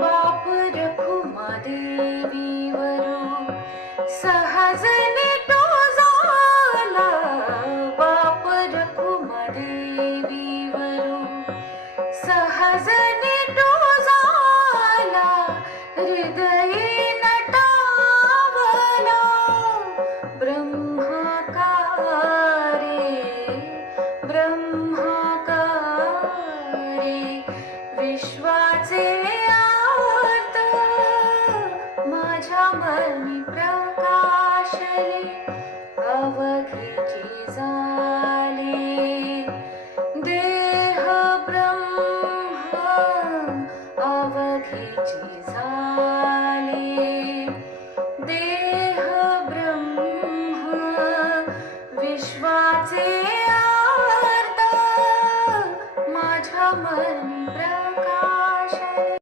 बाप रखुमा देवीवरू सहजने तो झाला. बाप रखुमा देवीवरू सहजने तो झाला. हृदयी नटावला ब्रह्माकारे ब्रह्माकारे. विश्वाचे आर्त माझ्या मनी प्रकाशले. अवघीची झाले देह ब्रह्म अवघीची झाले.